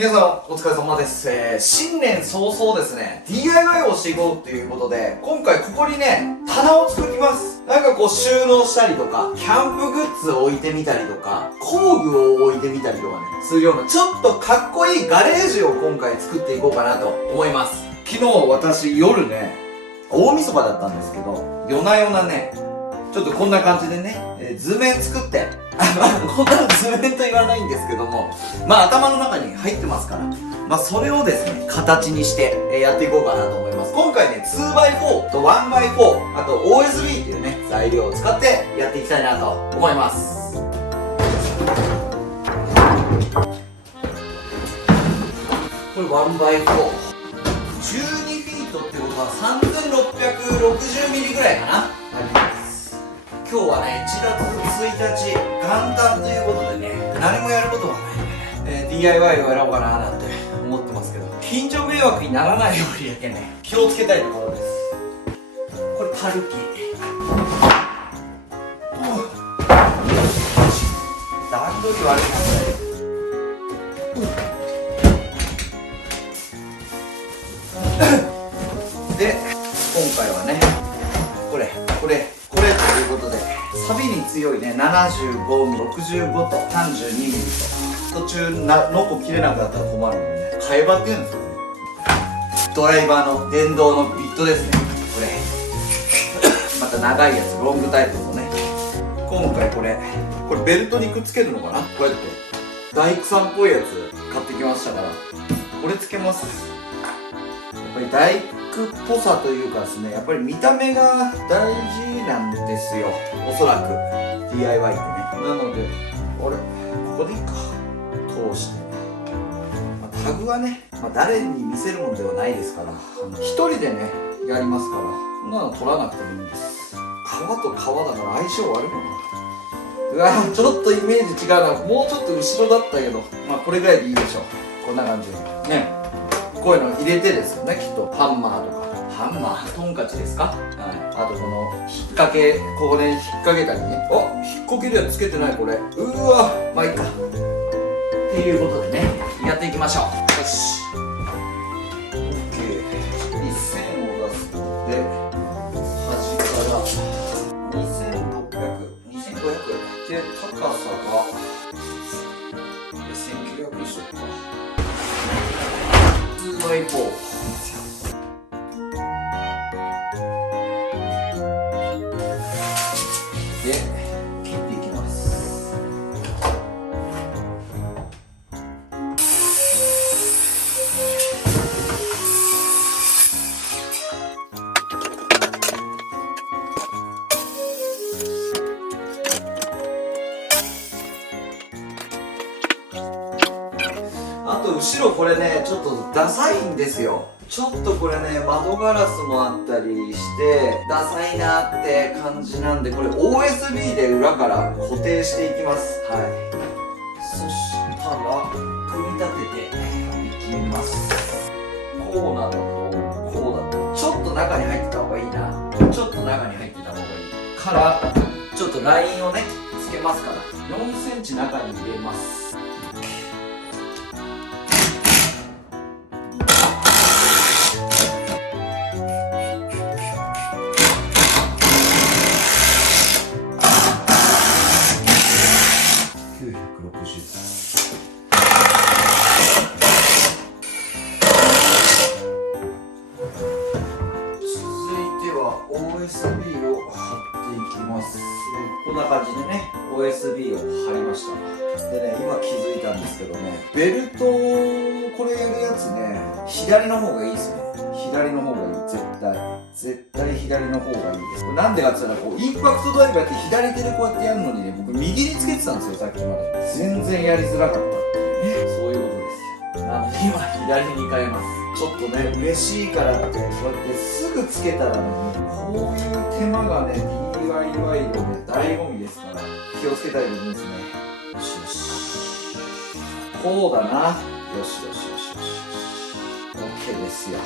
皆さんお疲れ様です。新年早々ですね、DIY をしていこうっていうことで、今回ここにね、棚を作ります。なんかこう収納したりとか、キャンプグッズを置いてみたりとか、工具を置いてみたりとかね、するような、ちょっとかっこいいガレージを今回作っていこうかなと思います。昨日私夜ね、大晦日だったんですけど、夜な夜なね、ちょっとこんな感じでね、図面作って、こんなの図面と言わないんですけども、まあ頭の中に入ってますから、まあそれをですね、形にして、やっていこうかなと思います。今回ね、2x4 と 1x4、あと OSB っていうね、材料を使ってやっていきたいなと思います。これ 1x4。12フィートってことは3660ミリぐらいかなあります。今日はね、1月1日元旦ということでね、何もやることはないんでね、DIY をやろうかななんて思ってますけど、近所迷惑にならないようにだけね、気をつけたいところです。これ軽き段取り悪いなこれ。で、今回はね、これということで、錆に強いね、75ミリ、65と32ミリと、途中ノコ切れなくなったら困るんでね、替え刃っていうんですよね。ドライバーの電動のビットですね、これ。また長いやつ、ロングタイプのね。今回これベルトにくっつけるのかな、こうやって。大工さんっぽいやつ買ってきましたから、これつけます。やっぱり大工っぽさというかですね、やっぱり見た目が大事なんですよ、おそらく DIY ってね。なのでここでいいか、通して、タグはね、誰に見せるものではないですから、一人でねやりますから、そんなの取らなくてもいいんです。革と革だから相性悪いのかな。うわ、ちょっとイメージ違うな。もうちょっと後ろだったけど、これぐらいでいいでしょう。こんな感じでね、こういうの入れてですよね、きっと。ハンマーとか、トンカチですか、はい、あとこの引っ掛け、ここで引っ掛けたりね。引っ掛けるやつつけてない、これ。うわ、まあいいかっていうことでね、やっていきましょう。よし OK。 一線を出すので、端から2600、2500で、高さが1900にしようか。2x4 で切っていきます。あと後ろこれね、ちょっとダサいんですよ。ちょっとこれね、窓ガラスもあったりしてダサいなって感じなんで、これ OSB で裏から固定していきます。はい。そしたら組み立てていきます。こうなのとこうだと、ちょっと中に入ってた方がいいな。ちょっと中に入ってた方がいいから、ちょっとラインをねつけますから、4センチ中に入れます。OSB を貼っていきます。こんな感じでね、OSB を貼りました。でね、今気づいたんですけどね、ベルトこれやるやつね、左の方がいいですよ。左の方がいい、絶対左の方がいいです。これなんでかって言ったら、こうインパクトドライバーって左手でこうやってやるのにね、僕右につけてたんですよ、さっきまで。全然やりづらかったっていうね、そういうことですよ。なので今左に変えます。ちょっとね、嬉しいからって、こうやってすぐつけたらね、こういう手間がね、DIY のね、醍醐味ですから、気をつけたい部分ですね。よしよし。こうだな。よし。OK ですよ。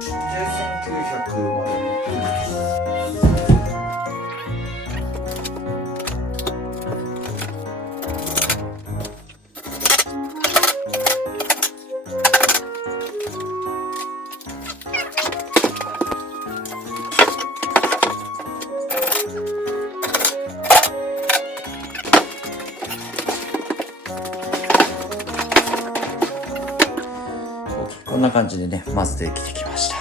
で、1900まで持っていきます。感じでね、まずできてきました。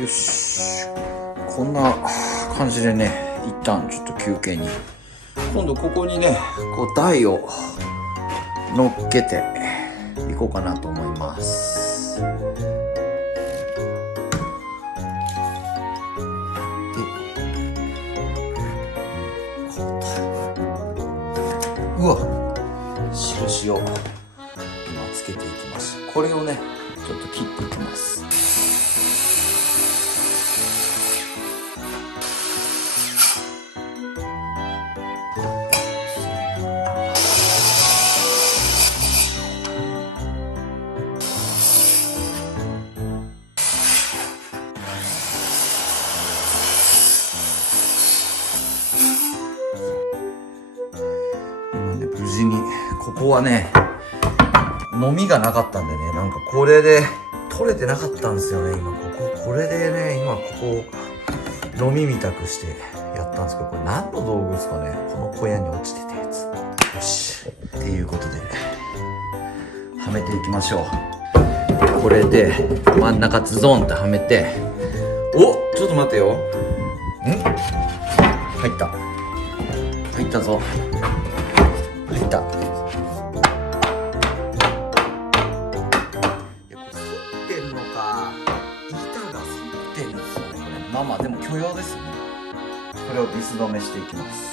よし、こんな感じでね、一旦ちょっと休憩に。今度ここにね、こう台を乗っけていこうかなと思います。うわ、印を今つけていきました。これをね、ちょっと切っていきます。無事にここはね、飲みがなかったんでね、なんかこれで取れてなかったんですよね。今これでね、今ここ飲みみたくしてやったんですけど、これ何の道具ですかね。この小屋に落ちてたやつ。よし、っていうことではめていきましょう。これで真ん中ズドンってはめて、お、ちょっと待ってよ。入ったぞ。入った。いや、これ反ってんのか。板が反ってんですよね、これ。まあでも許容ですよね。これをビス止めしていきます。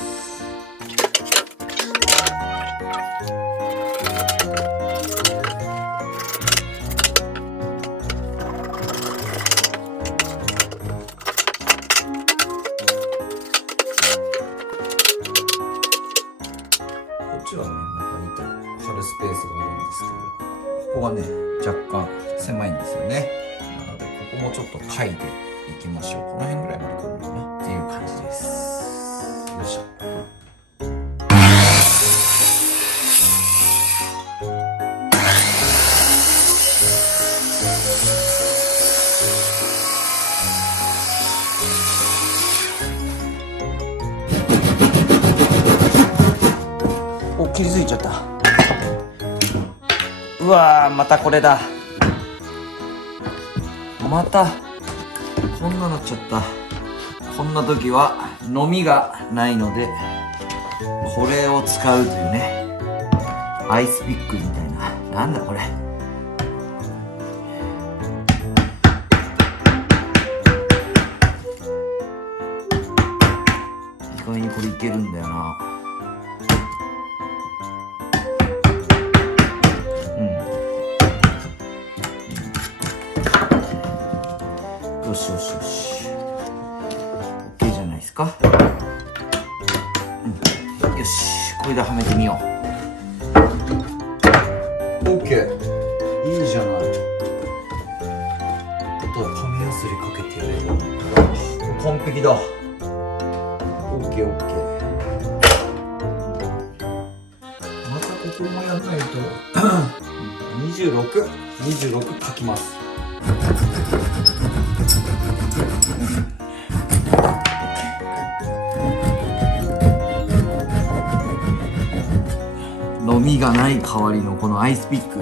こっちはね、また板貼るスペースがあるんですけど、ここがね、若干狭いんですよね。なので、ここもちょっと書いていきましょう。この辺ぐらいまで来るのかなっていう感じです。よいしょ。気づいちゃった。うわー、またこれだ。またこんななっちゃった。こんな時は飲みがないのでこれを使うというね。アイスピックみたいな。なんだこれ。意外にこれいけるんだよな。よしよしよし。OK じゃないですか。よし、これではめてみよう。いいじゃない。あとは紙やすりかけてやれば完璧だ。オッケーオッケー。またここもやんないと26書きます。飲みがない代わりのこのアイスピック。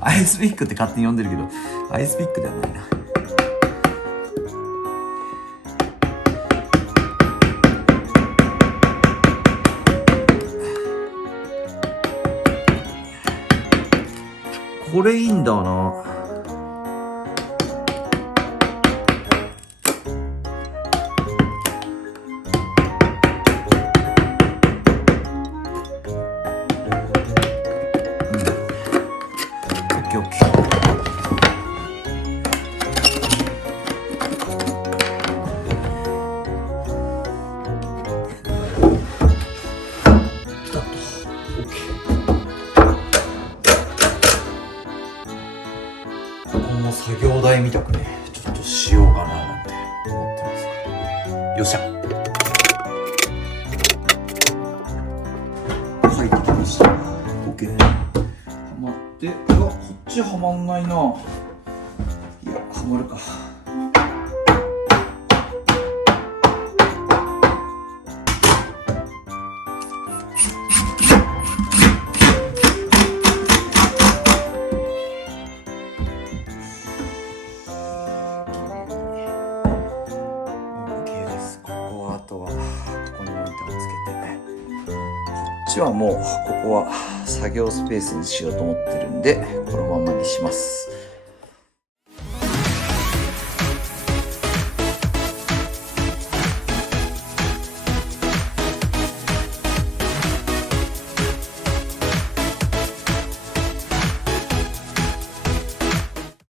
アイスピックって勝手に呼んでるけど、アイスピックではないな。これいいんだな。オッケー。ピタッと。オッケー。この作業台みたくね、ちょっとしようかななんて思ってますから。よっしゃ。書いてきました。オッケー。はまって、こっちはまんないな。いや、はまるか。あとはここにモニターをつけて、こっちはもうここは作業スペースにしようと思ってるんで、このままにします。